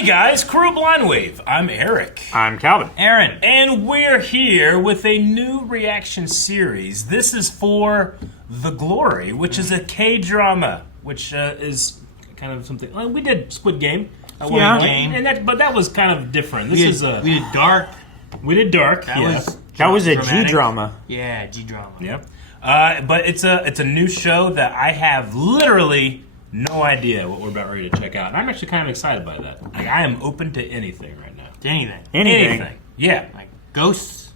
Hey guys, Crew Blind Wave. I'm Eric. I'm Calvin. Aaron. And we're here with a new reaction series. This is for The Glory, which is a K-drama, which is kind of something... we did Squid Game. But that was kind of different. We did Dark. We did Dark. That was a G-drama. Yeah, G-drama. Yeah. But it's a new show that I have literally no idea what we're about ready to check out. And I'm actually kind of excited by that. Like, I am open to anything right now. To anything. Anything. Yeah. Like ghosts.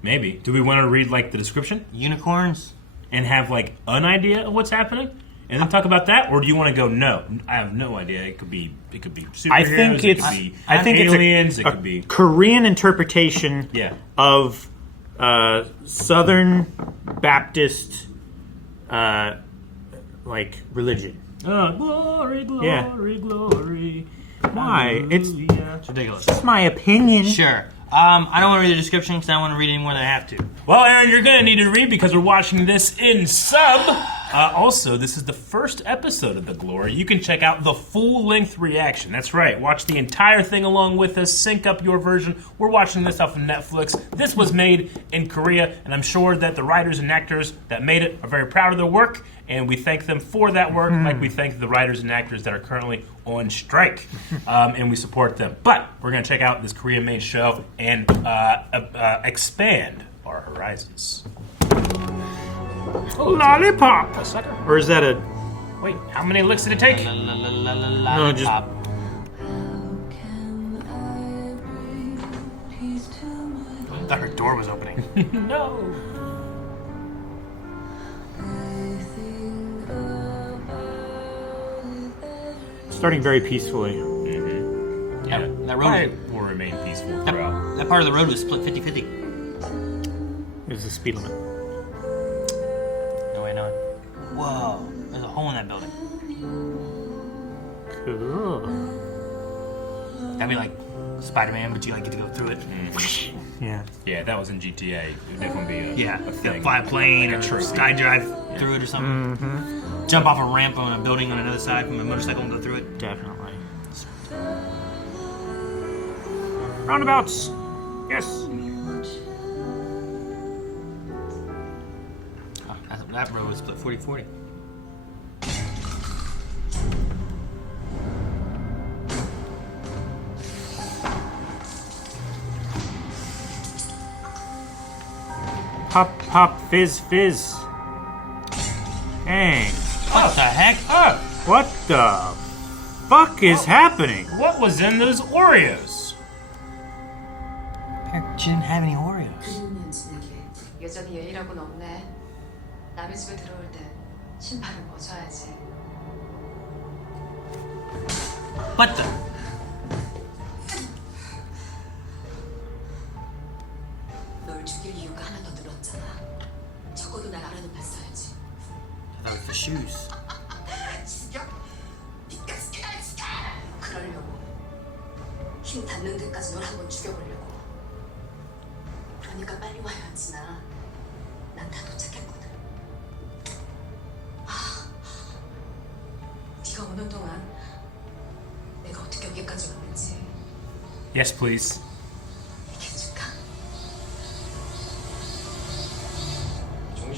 Maybe. Do we want to read, like, the description? Unicorns. And have, like, an idea of what's happening? And then talk about that? Or do you want to go, no, I have no idea. It could be superheroes, I think it's aliens, it's it could be... Korean interpretation of Southern Baptist, like, religion. Glory, glory, glory. Why? It's ridiculous. just my opinion. Sure. I don't want to read the description because I don't want to read any more than I have to. Well, Aaron, you're going to need to read because we're watching this in sub. Also, this is the first episode of The Glory. You can check out the full-length reaction. That's right. Watch the entire thing along with us. Sync up your version. We're watching this off of Netflix. This was made in Korea, and I'm sure that the writers and actors that made it are very proud of their work, and we thank them for that work, like we thank the writers and actors that are currently on strike, and we support them. But we're going to check out this Korean-made show and expand our horizons. Oh, lollipop! A sucker? Or is that a... Wait, how many licks did it take? No, just... Pop. I thought her door was opening. No. Starting very peacefully. Yeah, that road will remain peaceful throughout. That part of the road was split 50-50. There's the speed limit. No way, no. Whoa, there's a hole in that building. Cool. That'd be like Spider-Man, but you like get to go through it. Yeah. Yeah, that was in GTA. It would definitely be a thing. Fly a plane Like a or trophy. skydive through it or something. Jump off a ramp on a building on another side from a motorcycle and go through it. Definitely. Roundabouts. Yes. Oh, that road was split 40-40. Pop, pop, fizz, fizz. Dang. What the heck? Oh, What the fuck is happening? what was in those Oreos? She didn't have any Oreos. 그림은 지내게 여전히 예의라고는 없네. 남의 집에 들어올 때 신발을 벗어야지. What the? 널 죽일 이유가 하나 더 늘었잖아. 적어도 날 알아놓았어야지. That was the shoes. 죽여? 니가 죽여야 죽여! 그러려고 힘 닿는 데까지 널 한번 죽여보려고. 그러니까 빨리 와야지 나. 난 다 도착했거든. 네가 오는 동안 내가 어떻게 여기까지 왔는지 Yes, please. 얘기해줄까?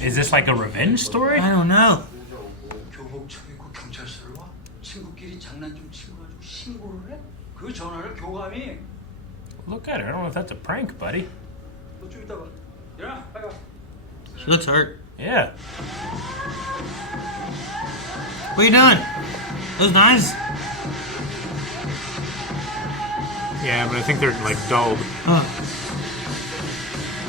Is this like a revenge story? I don't know. 교복차고 입고 경찰서를 와? 친구끼리 장난 좀 치고가지고 신고를 해? 그 전화를 교감이 Look at her. I don't know if that's a prank, buddy. 너 좀 이따 봐. 일어나, 빨리 와. She looks hurt. Yeah. What are you doing? Those knives? Yeah, but I think they're like dulled.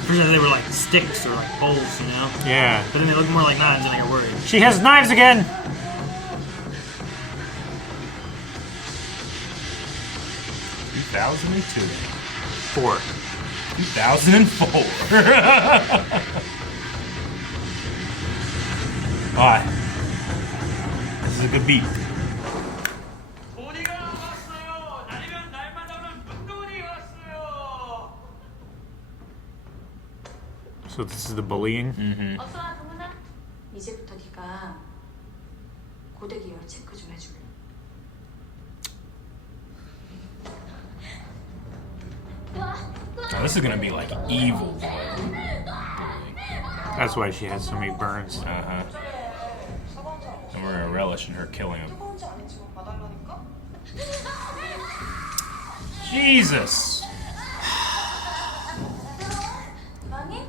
First they were like sticks or like poles, you know? Yeah. But then they look more like knives and I got worried. She has knives again! 2002. 4. 2004. Alright. This is a good beat. So this is the bullying? 어서와 동훈아. 이제부터 네가 고데기열 체크 좀 해줄래? Now, this is gonna be like evil. That's why she has so many burns. Uh-huh. And we're gonna relish in her killing him. Jesus! 아니?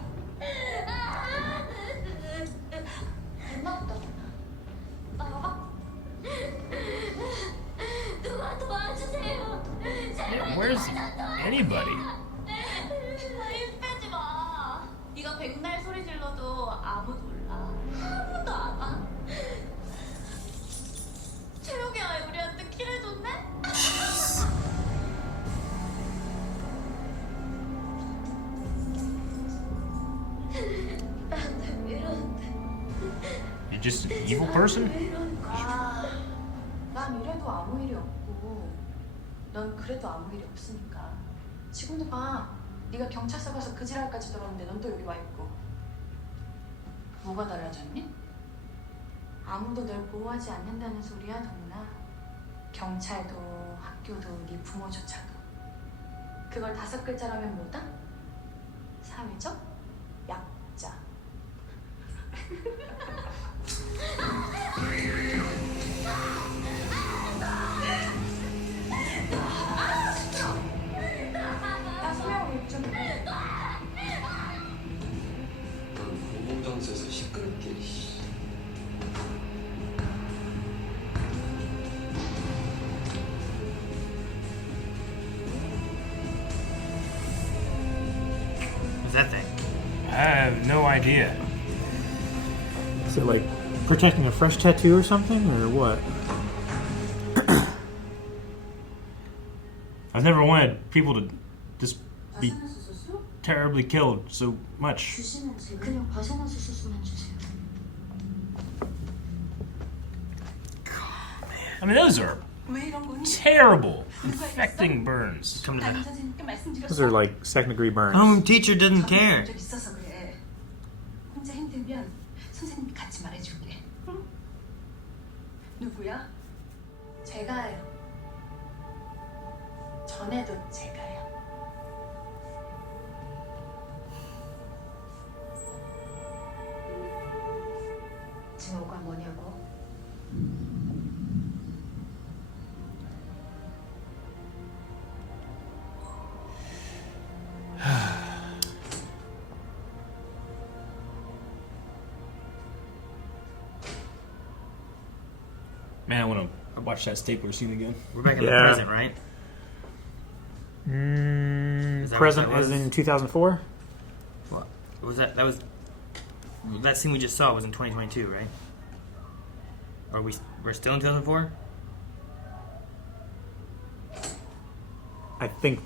나가? 누가 도와주세요. Yeah, where's anybody? 힘 빼지 마. 네가 백날 소리 질러도 아무도 몰라. 아무도 안 와. 최욱이야 우리한테 킬해줬네? 나한테 왜 이러는데? You're just an evil person? 왜 이러니까? 난 이래도 아무 일이 없고 넌 그래도 아무 일이 없으니까. 지금도 봐. 네가 경찰서 가서 그 지랄까지 들었는데 넌 또 여기 와 있고. 뭐가 달라졌니? 아무도 널 보호하지 않는다는 소리야, 동훈아. 경찰도 학교도 네 부모조차도. 그걸 5글자라면 뭐다? 사회적 약자. 나 소명을 좀 해. 넌 공공장소에서 시끄럽게. What's that thing? I have no idea. Is it like protecting a fresh tattoo or something, or what? I've never wanted people to just be terribly killed so much. 그냥 벗어나서 수술만 주세요. I mean, those are 왜 이런 거니? terrible, infecting burns. Come to 담임 that. 선생님께 말씀드렸어. Those are like second-degree burns. Home teacher doesn't care. 적 있어서 그래. 혼자 힘들면 선생님이 같이 말해줄게. 응? 누구야? 제가요. 전에도 제가요. 증오가 뭐냐고? Man, I want to watch that stapler scene again. We're back in the Yeah. present, right? Is that Present what that as was? in 2004? What was that? That was that scene we just saw was in 2022, right? Are we're still in 2004? I think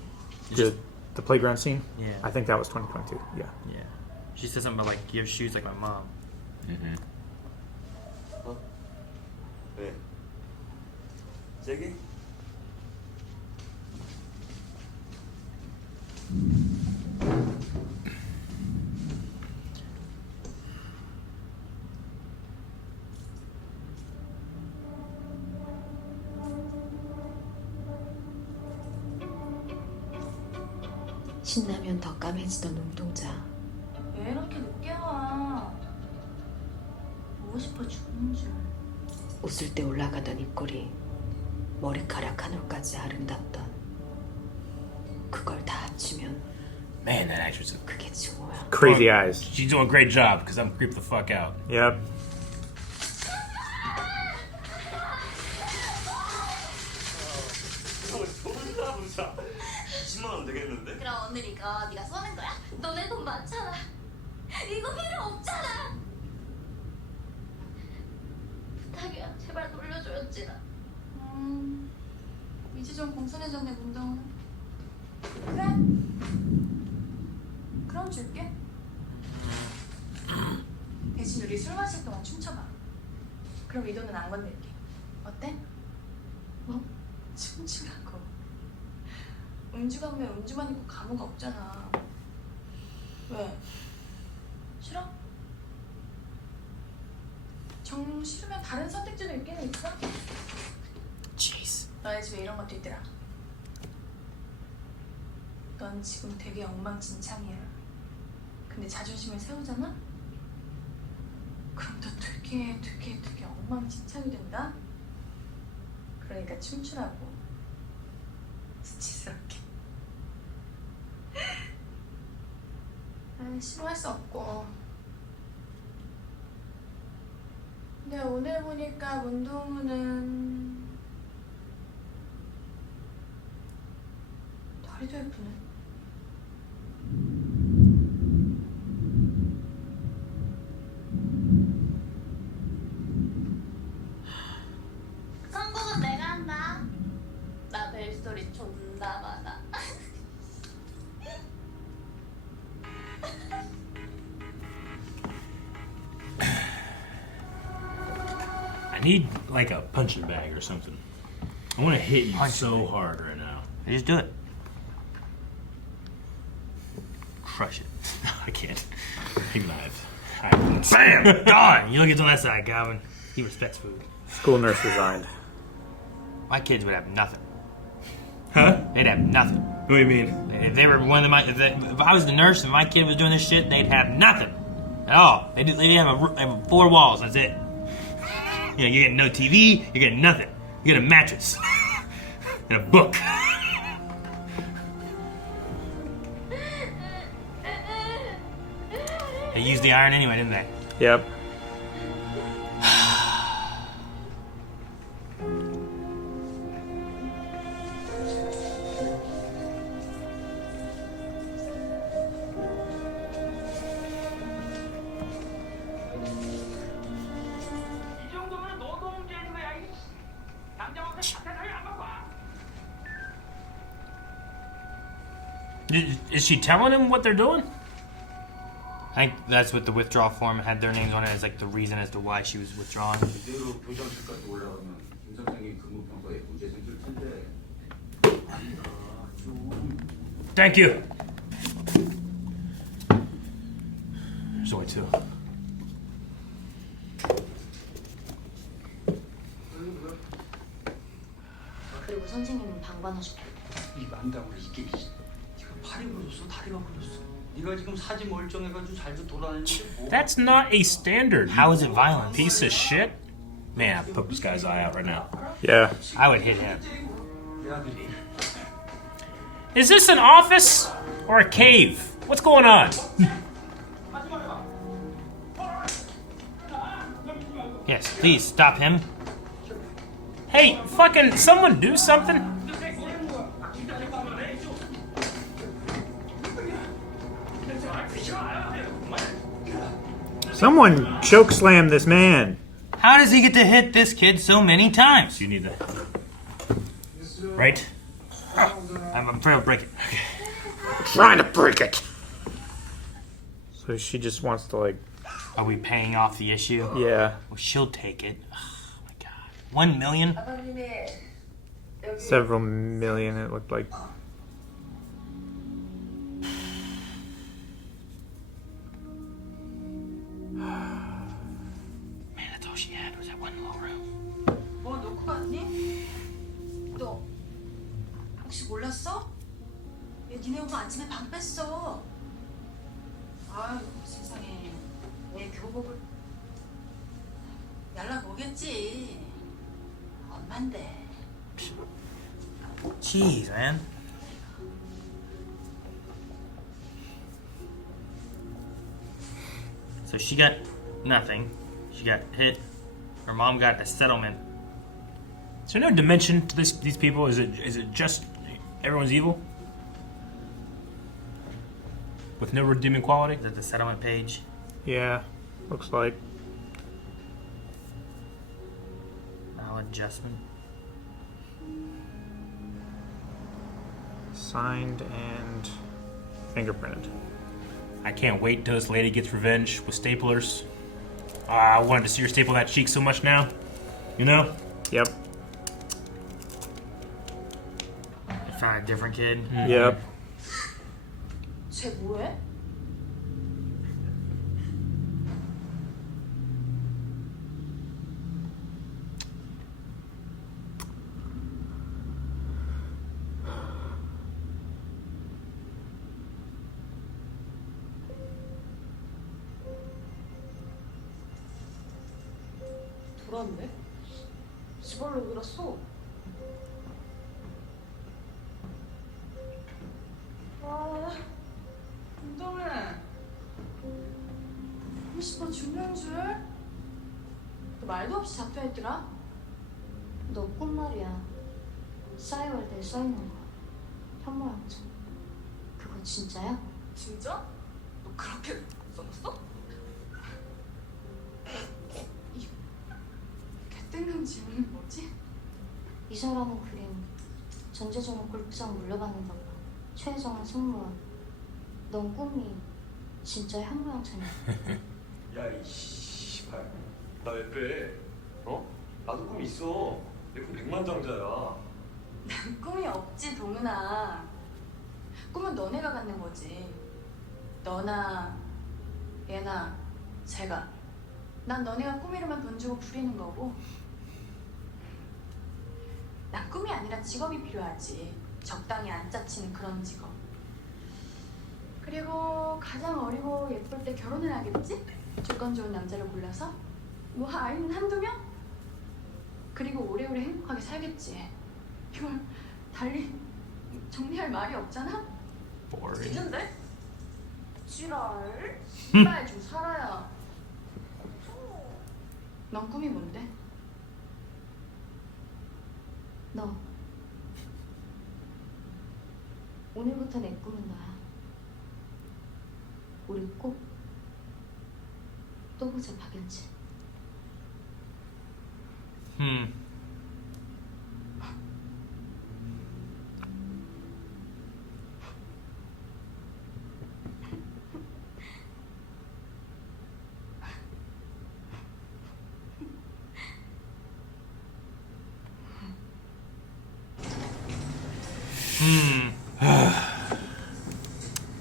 You the just- the playground scene. Yeah. I think that was 2022. Yeah. Yeah. She said something about like you have shoes like my mom. 왜? 세게? 신나면 더 까매지던 눈동자. 왜 이렇게 늦게 와? 보고 싶어 죽는 줄. 웃을 때 올라가던 입꼬리, 머리카락 한 올까지 아름답던. 그걸 다 합치면 Man, that actress, 그게 증오야. Crazy eyes. she's doing a great job because I'm creeped the fuck out. Yep. 돈이나 보자. 20만 원 되겠는데? 그럼 오늘 이거 네가 쏘는 거야? 너네 돈 많잖아. 이거 필요 없잖아. 부탁이야, 제발 돌려줘야지 나. 이제 좀 공손해졌네 문정은. 그래? 그럼 줄게. 대신 우리 술 마실 동안 춤춰봐. 그럼 이 돈은 안 건넬게. 어때? 뭐? 춤추라고. 음주 가면 음주만 있고 감옥 없잖아. 왜? 싫어? 정 싫으면 다른 선택지도 있긴 있어? Jeez. 너네 집에 이런 것도 있더라. 너 넌 지금 되게 엉망진창이야. 근데 자존심을 세우잖아? 그럼 너 되게 엉망진창이 된다? 그러니까 춤추라고. 수치스럽게. 아, 싫어할 수 없고. 근데 오늘 보니까 문동우는 다리도 예쁘네. 선곡은 내가 한다. 나 벨소리 존나 많아. I need like a punching bag or something. I want to hit you Punching so bag. hard right now. Just do it. Crush it. I can't. Big knife. Bam! Gone! You look at on that side, Calvin. He respects food. School nurse resigned. My kids would have nothing. Huh? They'd have nothing. What do you mean? If they were one of my, if I was the nurse and my kid was doing this shit, they'd have nothing at all. They'd have 4 walls. That's it. You know, you're getting no TV. You're getting nothing. You get a mattress and a book. They used the iron anyway, didn't they? Yep. Is she telling him what they're doing? I think that's what the withdrawal form had their names on it as like the reason as to why she was withdrawing. 이대로 교장실까지 올라가면 김 선생님 근무평가에 문제 생길 텐데. 아니다, 좀. Thank you. There's only 2. 그리고 선생님은 방관하셨고. 이 만다고 이게 네가 팔이 부러졌어, 다리가 부러졌어. 네가 지금 사지 멀쩡해가지고 잘도 돌아다니는데 뭐? That's not a standard. How is it violent? Piece of shit. Man, I poke this guy's eye out right now. Yeah. I would hit him. 내 아들이 Is this an office or a cave? What's going on? Yes, please stop him. Hey, fucking someone do something. Someone chokeslam this man. How does he get to hit this kid so many times? You need that. Right? I'm afraid I'll break it. Trying to break it. So she just wants to like, Are we paying off the issue? yeah, Well, she'll take it. Oh my god. 1 million? several million it looked like. Man, that's all she had was that one little room. 뭐 놓고 갔니? 너 혹시 몰랐어? 얘 니네 엄마 아침에 방 뺐어. 아유 세상에 얘 교복을 연락 오겠지. 엄만데. Jeez, man. So she got nothing. She got hit. Her mom got a settlement. Is there no dimension to these people? Is it just everyone's evil? With no redeeming quality? Is that the settlement page? Yeah, looks like. Maladjustment. Signed and fingerprinted. I can't wait till this lady gets revenge with staplers. I wanted to see her staple that cheek so much now. You know? Yep. I found a different kid. Yep. 쟤 뭐해? 불안데? 지발로 왜 그랬어? 아, 운동해. 30번 중요한 줄? 너 말도 없이 잡혀있더라? 너 꿈 말이야. 싸이월드에 써있는 거. 현모양처. 그거 진짜야? 진짜? 너 그렇게 써놨어? 이 개땡강 질문은 뭐지? 이 사람은 그림. 전재종은 골프장 물려받는 법. 최혜정은 승무원. 넌 꿈이 진짜 현모양처냐? 야, 이 씨발. 나 왜 빼? 어? 나도 꿈 있어. 내 꿈 백만장자야. 난 꿈이 없지, 동은아. 꿈은 너네가 갖는 거지. 너나 얘나 제가. 난 너네가 꿈이로만 돈 주고 부리는 거고. 난 꿈이 아니라 직업이 필요하지. 적당히 안 짜치는 그런 직업. 그리고 가장 어리고 예쁠 때 결혼을 하겠지? 조건 좋은 남자를 골라서? 뭐 아이는 한두 명? 그리고 오래오래 행복하게 살겠지. 이걸 달리 정리할 말이 없잖아? 있는데? 지랄? 이말 좀 살아야. 넌 꿈이 뭔데? 너. 오늘부터 내 꿈은 너야. 우리 꼭 또 보자, 박연지.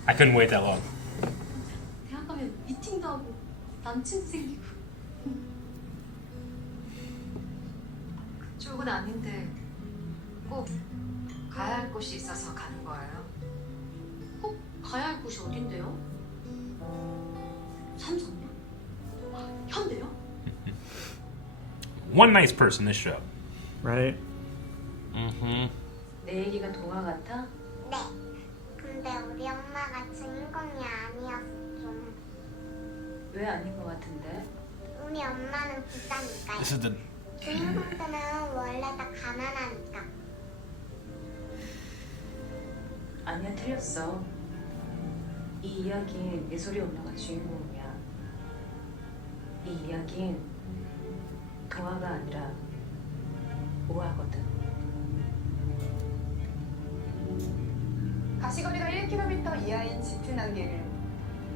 I couldn't wait that long. 대학 가면 미팅도 하고 남친도 생기고. 그쪽은 아닌데 꼭 가야 할 곳이 있어서 가는 거예요. 꼭 가야 할 곳이 어딘데요? 삼성요? 현대요? One nice person, this show. Right? 내 얘기가 동화 같아? 네. 근데 우리 엄마가 주인공이 아니었어. 좀. 왜 아닌 것 같은데? 우리 엄마는 부자니까요. This is the 주인공들은 원래 다 가난하니까. 아니야, 틀렸어. 이 이야기엔 내 소리 엄마가 주인공이야. 이 이야기엔 동화가 아니라 오화거든. 가시거리가 1km 이하인 짙은 안개를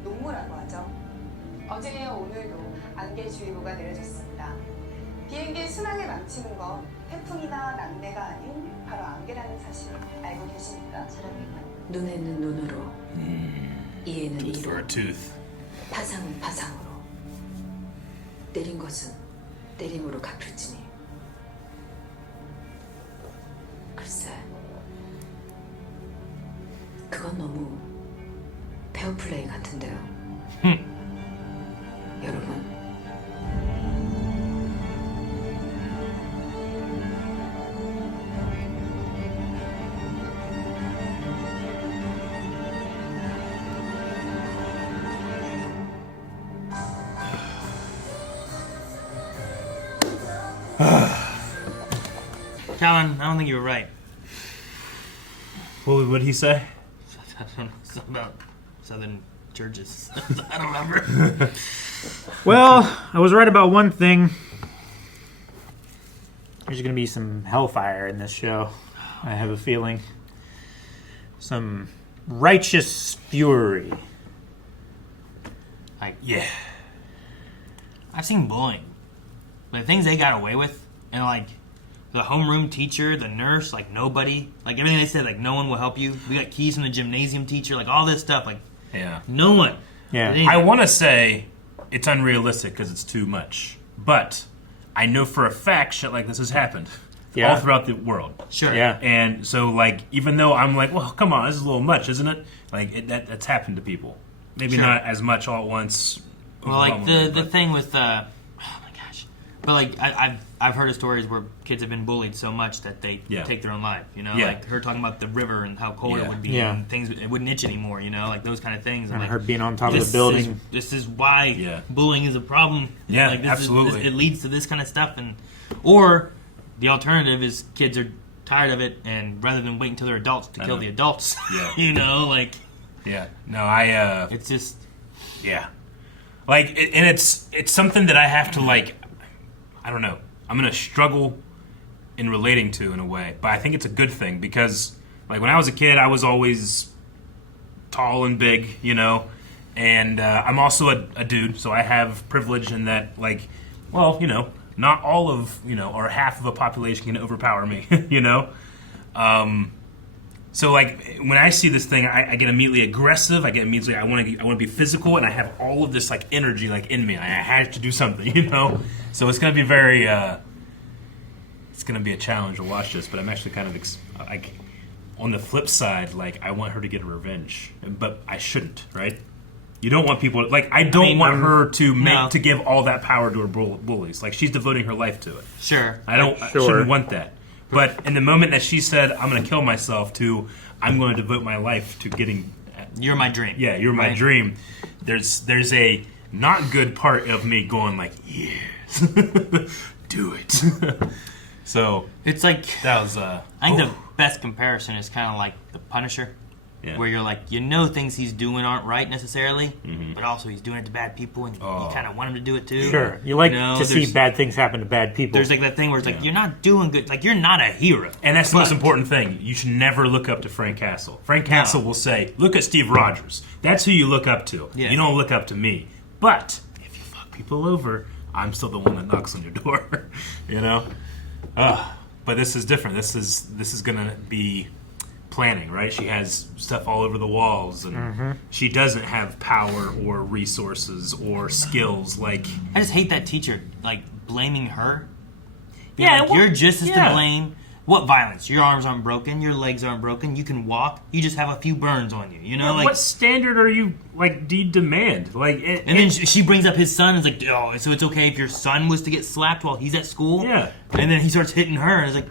농무라고 하죠. 어제와 오늘도 안개주의보가 내려졌습니다. 비행기 순항을 망치는 건 태풍이나 난내가 아닌 바로 안개라는 사실 알고 계십니까? 눈에는 눈으로, 이에는 tooth for 이로, a tooth. 파상은 파상으로. 때린 것은 때림으로 갚을지니. 글쎄, 그건 너무 페어플레이 같은데요. 여러분, Calvin, I don't think you were right. What would he say? I don't know, something about southern churches. I don't remember. Well, I was right about one thing. There's going to be some hellfire in this show. I have a feeling. Some righteous fury. Like, Yeah. I've seen bullying. But the things they got away with, and like the homeroom teacher, the nurse, like nobody, like everything they said, like no one will help you. We got keys from the gymnasium teacher, like all this stuff, like Yeah. no one. Yeah. They- I want to say it's unrealistic because it's too much. But I know for a fact shit like this has happened Yeah. all throughout the world. Sure. Yeah. And so, like, even though I'm like, well, come on, this is a little much, isn't it? Like, that's happened to people. Maybe Sure. not as much all at once. Well, like overwhelmingly, the but- thing with oh my gosh, But like I've heard of stories where kids have been bullied so much that they take their own life. You know, like her talking about the river and how cold it would be, and things it wouldn't itch anymore. You know, like those kind of things. And like, her being on top of the building. This is why bullying is a problem. Yeah, like, absolutely. It leads to this kind of stuff, or the alternative is kids are tired of it, and rather than wait until they're adults to kill the adults, you know, like it's just like, and it's something that I have to like, I don't know, I'm gonna struggle in relating to in a way, but I think it's a good thing because like when I was a kid, I was always tall and big, you know, and I'm also a dude, so I have privilege in that, like, well, you know, not all of, you know, or half of a population can overpower me, you know? So, like, when I see this thing, I get immediately aggressive. I want to be physical, and I have all of this, like, energy, like, in me. I have to do something, you know? So it's going to be very, it's going to be a challenge to watch this, but I'm actually kind of, like, on the flip side, like, I want her to get a revenge, but I shouldn't, right? You don't want people like I don't want her to to give all that power to her bullies. Like she's devoting her life to it. Sure. I shouldn't want that. But in the moment that she said I'm going to kill myself to I'm going to devote my life to getting you're my dream. Yeah, you're my dream. There's a not good part of me going like, yes. Do it. So it's like that was I think the best comparison is kind of like the Punisher. Yeah. Where you're like, you know, things he's doing aren't right necessarily, but also he's doing it to bad people, and you kind of want him to do it too. Sure, you like to see bad things happen to bad people. There's like that thing where it's like, you're not doing good, like you're not a hero. And that's the most important thing. You should never look up to Frank Castle. Frank Castle will say, look at Steve Rogers. That's who you look up to. Yeah. You don't look up to me. But if you fuck people over, I'm still the one that knocks on your door. You know? But this is different. This is gonna be planning, right? She has stuff all over the walls, and she doesn't have power or resources or skills. Like I just hate that teacher, like blaming her. Like, you're just as to blame. What violence? Your arms aren't broken. Your legs aren't broken. You can walk. You just have a few burns on you. You know, like what standard are you like? Do you demand like? Then she brings up his son. And is like, oh, so it's okay if your son was to get slapped while he's at school? Yeah. And then he starts hitting her, and it's like.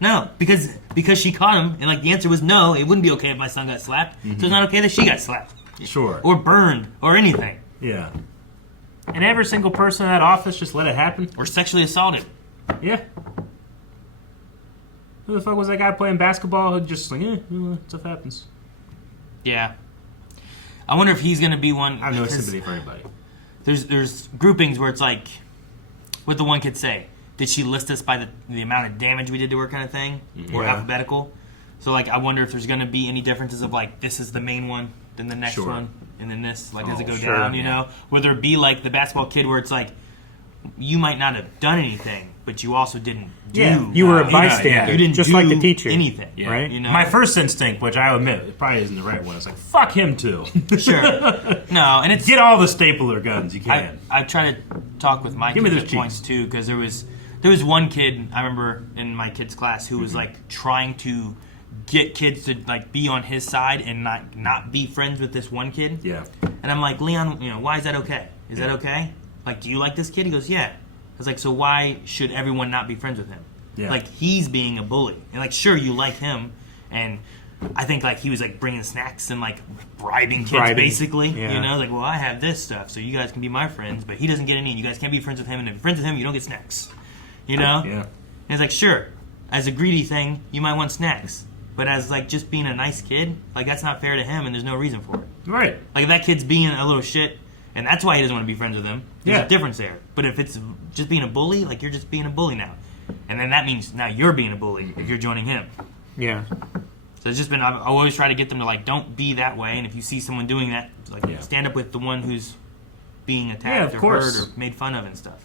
No, because she caught him, and like the answer was no. It wouldn't be okay if my son got slapped, so it's not okay that she got slapped, sure, or burned, or anything. Yeah, and every single person in that office just let it happen, or sexually assaulted. Yeah. Who the fuck was that guy playing basketball who just like, stuff happens? Yeah, I wonder if he's gonna be one. I have no sympathy for anybody. There's groupings where it's like, what the one kid say. Did she list us by the amount of damage we did to her kind of thing? Or alphabetical? So, like, I wonder if there's going to be any differences of, like, this is the main one, then the next one, and then this, like, does it go down, you know? Whether it be, like, the basketball kid where it's like, you might not have done anything, but you also didn't do. You were a bystander. You didn't just do like the teacher. anything, right? You know? My first instinct, which I admit, it probably isn't the right one, is like, fuck him too. Sure. No, and it's... Get all the stapler guns you can. I try to talk with my kids at points, too, because there was one kid I remember in my kid's class who was like trying to get kids to like be on his side and not be friends with this one kid. Yeah. And I'm like, Leon, you know, why is that okay? Is that okay? Like, do you like this kid? He goes, yeah. I was like, so why should everyone not be friends with him? Yeah. Like, he's being a bully. And like, sure, you like him, and I think like he was like bringing snacks and like bribing kids basically. Yeah. You know, like, well, I have this stuff, so you guys can be my friends, but he doesn't get any. And you guys can't be friends with him, and if you're friends with him, you don't get snacks. You know? Yeah. And it's like, sure, as a greedy thing, you might want snacks. But as, like, just being a nice kid, like, that's not fair to him, and there's no reason for it. Right. Like, if that kid's being a little shit, and that's why he doesn't want to be friends with him, there's a difference there. But if it's just being a bully, like, you're just being a bully now. And then that means now you're being a bully if you're joining him. Yeah. So it's just been, I always try to get them to, like, don't be that way, and if you see someone doing that, like, stand up with the one who's being attacked or hurt or made fun of and stuff.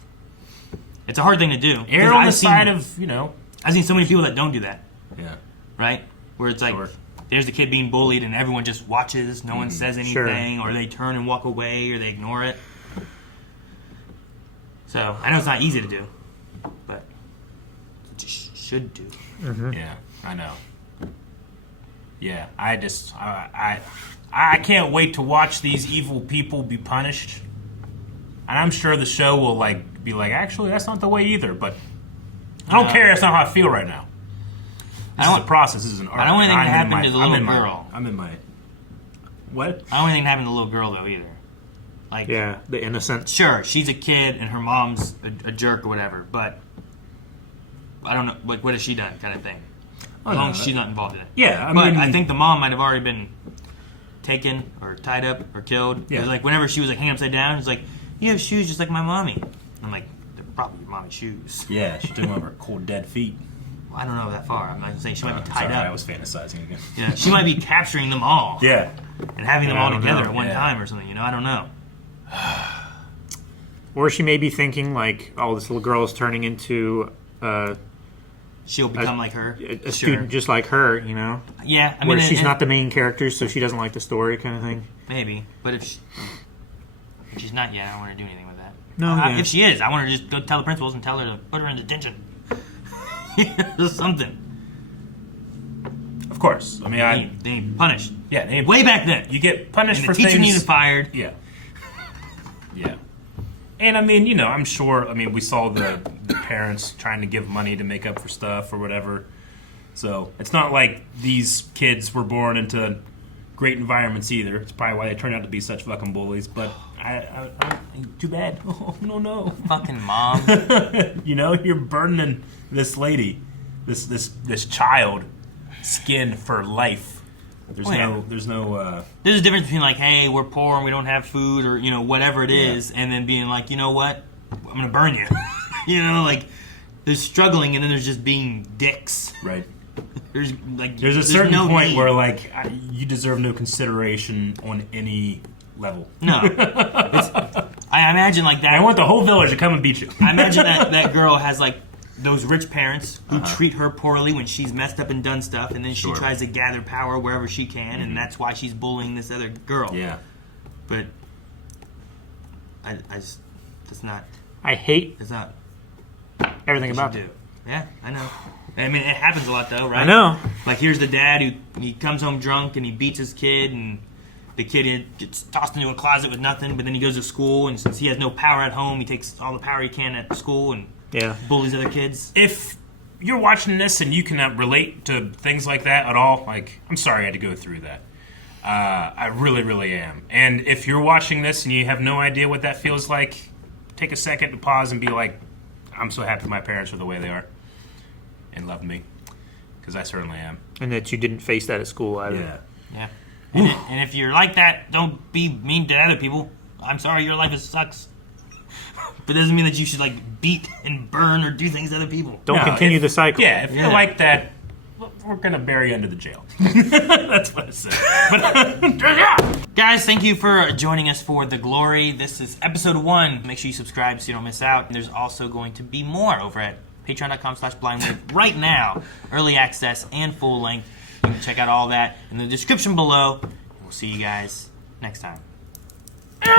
It's a hard thing to do. Err on the side of, you know. I've seen so many people that don't do that. Yeah. Right? Where it's like, there's the kid being bullied and everyone just watches, no one says anything, or they turn and walk away, or they ignore it. So, I know it's not easy to do, but you just should do. Yeah, I know. Yeah, I can't wait to watch these evil people be punished. And I'm sure the show will, like, be like, actually, that's not the way either. But I don't care. That's not how I feel right now. This is a process. This is an art. I don't want anything to happen to the little I'm girl. I'm in my... What? I don't want anything to happen to the little girl, though, either. Like, Yeah, the innocent. sure, she's a kid and her mom's a jerk or whatever, but I don't know, like, what has she done kind of thing. As long as she's not involved in it. Yeah, But I think the mom might have already been taken or tied up or killed. Yeah. It was like, whenever she was, like, hanging upside down, it's like, you have shoes just like my mommy. I'm like, they're probably your mommy's shoes. Yeah, she took one of her cold, dead feet. I don't know that far. I'm not saying she might be tied Sorry, up. I was fantasizing again. Yeah, she might be capturing them all. Yeah. And having them I all don't together know. at one Yeah. time or something, I don't know. Or she may be thinking, like, oh, this little girl is turning into She'll become like her. a student just like her, you know? Yeah, I mean, Where she's and- not the main character, so she doesn't like the story kind of thing. Maybe, but if she's not yet, I don't want her to do anything with that. No, yeah. If she is, I want her to just go tell the principals and tell her to put her in detention. Just something. Of course. I mean, They ain't punished. Yeah, they ain't- Way back then. You get punished And for the teacher things... needed fired. Yeah. Yeah. And I mean, you know, I'm sure, I mean, we saw the parents trying to give money to make up for stuff or whatever. So it's not like these kids were born into great environments either. It's probably why they turned out to be such fucking bullies. But I too bad. Oh, no. Fucking mom. You know, you're burdening this lady, this child, skin for life. There's there's a difference between like, hey, we're poor and we don't have food, or you know, whatever it is, and then being like, you know what, I'm gonna burn you. You know, like there's struggling, and then there's just being dicks. Right. There's a certain no point need. where like you deserve no consideration on any level. No. I imagine like that. I want the whole village to come and beat you. I imagine that girl has like those rich parents who treat her poorly when she's messed up and done stuff, and then she tries to gather power wherever she can, and that's why she's bullying this other girl. Yeah. But I just, that's not. I hate It's not everything what about you it. do. Yeah, I know. I mean, it happens a lot though, right? I know. Like here's the dad who he comes home drunk and he beats his kid, and the kid gets tossed into a closet with nothing. But then he goes to school, and since he has no power at home, he takes all the power he can at school and bullies other kids. If you're watching this and you cannot relate to things like that at all, like, I'm sorry I had to go through that. I really, really am. And if you're watching this and you have no idea what that feels like, take a second to pause and be like, I'm so happy my parents are the way they are and love me, because I certainly am. And that you didn't face that at school either. Yeah. And if you're like that, don't be mean to other people. I'm sorry, your life sucks. But it doesn't mean that you should like beat and burn or do things to other people. Don't continue the cycle. Yeah, if you're like that, we're going to bury you under the jail. That's what I said. But, Guys, thank you for joining us for The Glory. This is episode 1. Make sure you subscribe so you don't miss out. And there's also going to be more over at patreon.com/blindwave right now. Early access and full length. You can check out all that in the description below. And we'll see you guys next time. No!